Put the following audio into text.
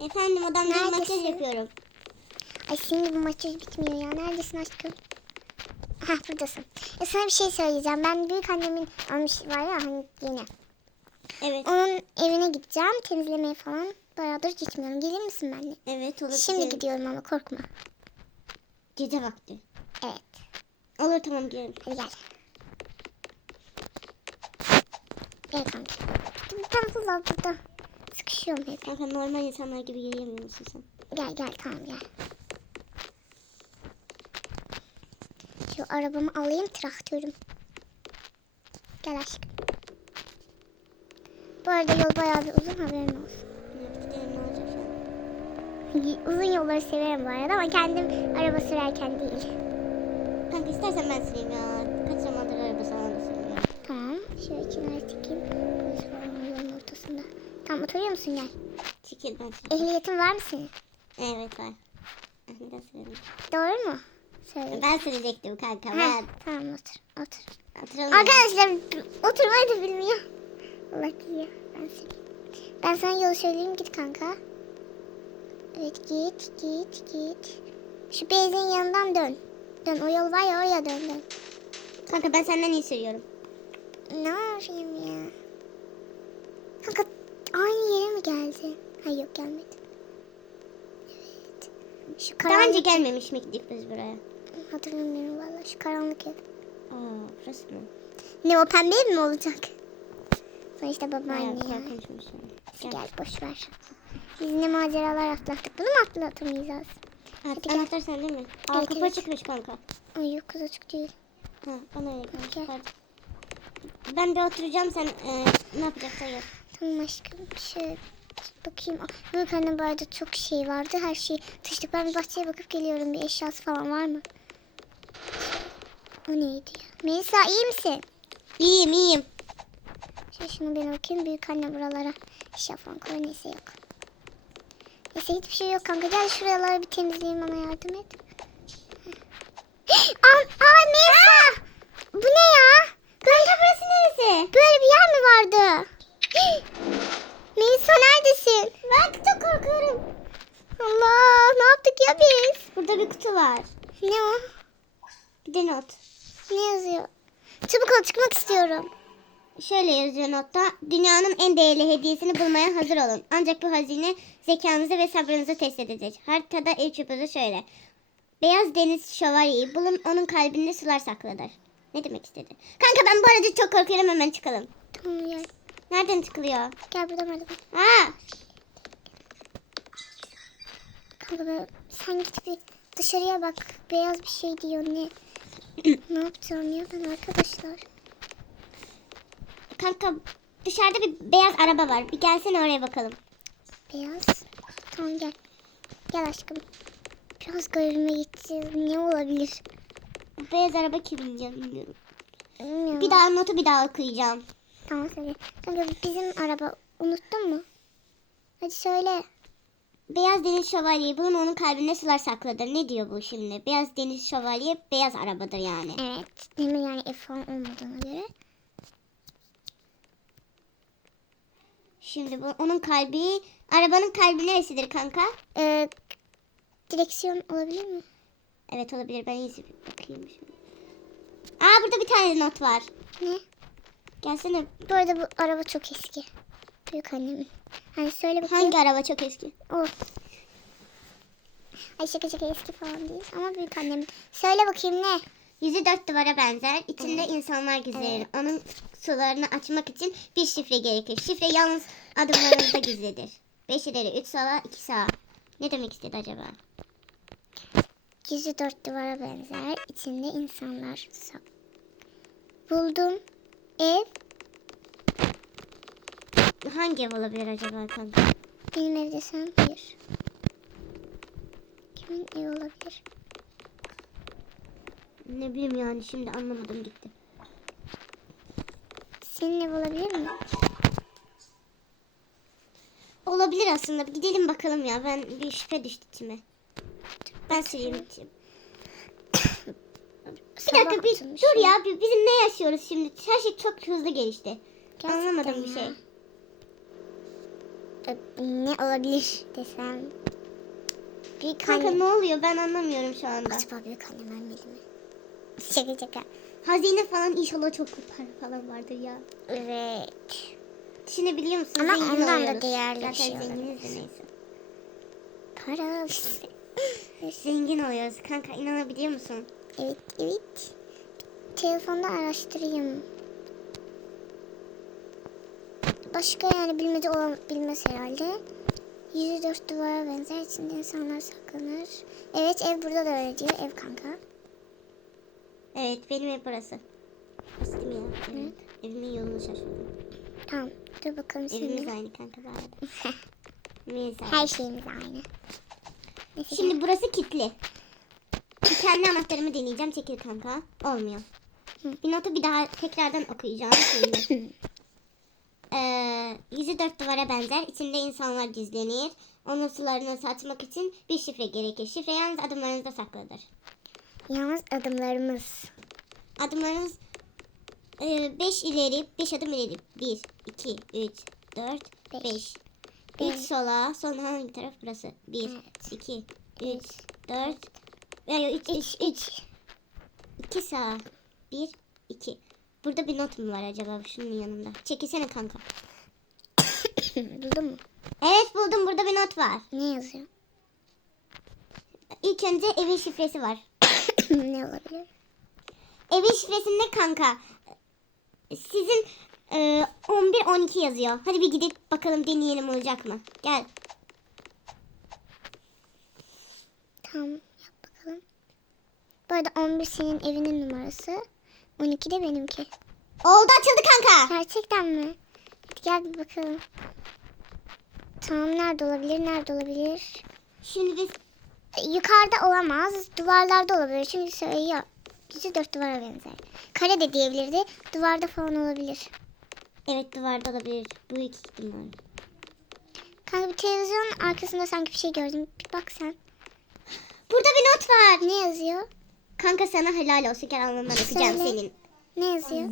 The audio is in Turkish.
Efendim odamda makyaj yapıyorum. Ay şimdi bu makyaj bitmiyor ya. Neredesin aşkım? Hah buradasın. Ya sana bir şey söyleyeceğim. Ben büyük annemin almış var ya hani yeni. Evet. Onun evine gideceğim. Temizlemeye falan. Bayağıdır gitmiyorum. Gelir misin benimle? Evet olur. Şimdi gidelim. gidiyorum ama korkma. Gece vakti. Evet. Olur tamam gidelim. Hadi gel. Gel kanka. Var burada. Sıkışıyorum hep. Kanka normal insanlar gibi yürüyemiyor musun sen? Gel gel tamam gel. Şu arabamı alayım traktörüm. Gel aşkım. Bu arada yol bayağı bir uzun haberin olsun. Evet uzun yolları severim bu arada ama kendim araba sürerken değil. Kanka istersen ben süreyim ya. Kaç zamandır araba sana da sürmüyorum. Tamam. Şöyle kenara Oturuyor musun gel. Çekil ben süreyim. Ehliyetin var mı senin? Evet var. Doğru mu? Söyle. Ben sürecektim kanka Ha, ben. tamam otur. Otur. Oturalım. Arkadaşlar oturmayı da bilmiyor. Allah diyor. Ben, söyleyeyim. ben sana yolu söyleyeyim git kanka. Evet git git git. Şu benzin yanından dön. Dön o yol var ya oraya dön dön. Kanka ben senden iyi sürüyorum. Ne yapayım ya? Kanka aynı yere mi geldi? Hayır yok gelmedi. Evet. Şu Daha karanlık önce gelmemiş miydik biz buraya? Hatırlamıyorum valla şu karanlık ev. Aa burası mı? Ne o pembe ev mi olacak? Sonuçta babaanne ya. Gel. Gel boş ver. Biz ne maceralar atlattık. Bunu mu atlatamayacağız? Hadi gel. anahtar sende mi? Aa Evet, kapı evet. açıkmış kanka. Ay yok kız açık değil. Ha bana öyle gelmiş. Ben bir oturacağım sen e, ne yapacaksan yap. Tamam aşkım. Şey bakayım. Büyük annem bu arada çok şey vardı. Her şeyi taşıdık. Ben bir bahçeye bakıp geliyorum. Bir eşyası falan var mı? O neydi ya? Melisa iyi misin? İyiyim iyiyim. Şöyle şunu ben bakayım. Büyük anne buralara eşya falan koy. Neyse yok. Neyse hiçbir şey yok kanka. Gel şuraları bir temizleyeyim bana yardım et. Aa, aa Melisa! Bu ne ya? Kanka burası neresi? Böyle bir yer mi vardı? Melisa neredesin? Ben çok korkuyorum. Allah ne yaptık ya biz? Burada bir kutu var. Ne o? Bir de not. Ne yazıyor? Çabuk ol çıkmak istiyorum. Şöyle yazıyor notta. Dünyanın en değerli hediyesini bulmaya hazır olun. Ancak bu hazine zekanızı ve sabrınızı test edecek. Haritada ilk ipucu şöyle. Beyaz deniz şövalyeyi bulun onun kalbinde sular saklıdır. Ne demek istedi? Kanka ben bu arada çok korkuyorum hemen çıkalım. Tamam gel. Nereden çıkılıyor? Gel buradan hadi. Ha, Kanka sen git bir dışarıya bak. Beyaz bir şey diyor ne? ne yapacağım ya ben arkadaşlar? kanka dışarıda bir beyaz araba var. Bir gelsene oraya bakalım. Beyaz. Tamam gel. Gel aşkım. Biraz garibime gitti. Ne olabilir? Beyaz araba kimin ya bilmiyorum. Bilmiyorum. Bir daha notu bir daha okuyacağım. Tamam söyle. Kanka bizim araba unuttun mu? Hadi söyle. Beyaz deniz şövalyeyi bulun onun kalbinde sular saklıdır. Ne diyor bu şimdi? Beyaz deniz şövalye beyaz arabadır yani. Evet. Değil mi yani F falan olmadığına göre. Şimdi bu onun kalbi arabanın kalbi neresidir kanka? Ee, direksiyon olabilir mi? Evet olabilir ben bir bakayım şimdi. Aa burada bir tane not var. Ne? Gelsene. Bu arada bu araba çok eski. Büyük annemin. Hani söyle bakayım. Hangi araba çok eski? O. Ay şaka şaka eski falan değil ama büyük annemin. Söyle bakayım ne? Yüzü dört duvara benzer. İçinde insanlar gizlenir. Onun sularını açmak için bir şifre gerekir. Şifre yalnız adımlarınızda gizlidir. Beş ileri, üç sola, iki sağa. Ne demek istedi acaba? Yüzü dört duvara benzer. İçinde insanlar sak. Buldum. Ev. Hangi ev olabilir acaba kanka? Benim ev desem hayır. Kimin evi olabilir? Ne bileyim yani şimdi anlamadım gitti. Senin ev olabilir mi? Olabilir aslında. Bir gidelim bakalım ya. Ben bir şüphe düştü içime. Ben içim. Bir dakika bir dur ya. Bir, bizim ne yaşıyoruz şimdi? Her şey çok hızlı gelişti. Gerçekten Anlamadım bir ya. şey. e, ne olabilir desem. Büyük Kanka anne. ne oluyor ben anlamıyorum şu anda. Acaba büyük annem ölmedi mi? Şaka şaka. Hazine falan inşallah çok para falan vardır ya. Evet. Düşünebiliyor musun? Ama Zengin ondan da oluyoruz. değerli bir Zaten şey zenginiz de neyse. Para. Zengin oluyoruz kanka inanabiliyor musun? Evet evet. Telefonda araştırayım. Başka yani bilmece olabilmez herhalde. 104 duvara benzer içinde insanlar saklanır. Evet ev burada da öyle diyor. Ev kanka. Evet benim ev burası. Mi ya? Evet. Evimin yolunu şaşırdım. Tamam. Dur bakalım Evimiz şimdi. aynı kanka bu arada. Evimiz aynı. Her şeyimiz aynı. Neyse, Şimdi burası kilitli. Kendi anahtarımı deneyeceğim. Çekil kanka. Olmuyor. Bir notu bir daha tekrardan okuyacağım. Ee, yüzü dört duvara benzer. İçinde insanlar gizlenir. Onun sularını satmak için bir şifre gerekir. Şifre yalnız adımlarınızda saklıdır. Yalnız adımlarımız. Adımlarınız 5 ileri, 5 adım ileri. 1, 2, 3, 4, Beş. 5. Beş. 3 sola. Sonra hangi taraf burası? 1, Evet. 2, 3, 4. Veya 3, 3, 3. 2 sağ. 1, 2. Burada bir not mu var acaba şunun yanında? Çekilsene kanka. Buldun mu? Evet buldum burada bir not var. Ne yazıyor? İlk önce evin şifresi var. ne olabilir? Evin şifresi ne kanka? Sizin e, 11-12 yazıyor. Hadi bir gidip bakalım deneyelim olacak mı? Gel. Tamam. Bu arada 11 senin evinin numarası. 12 de benimki. Oldu açıldı kanka. Gerçekten mi? Hadi gel bir bakalım. Tamam nerede olabilir? Nerede olabilir? Şimdi biz E, Yukarıda olamaz. Duvarlarda olabilir. Çünkü söylüyor. Yüzü dört duvara benzer. Kare de diyebilirdi. Duvarda falan olabilir. evet duvarda olabilir. Bu iki ihtimal. Kanka bir televizyonun arkasında sanki bir şey gördüm. Bir bak sen. Burada bir not var. Ne yazıyor? Kanka sana helal olsun gel alnından öpeceğim Söyle. senin. Ne yazıyor?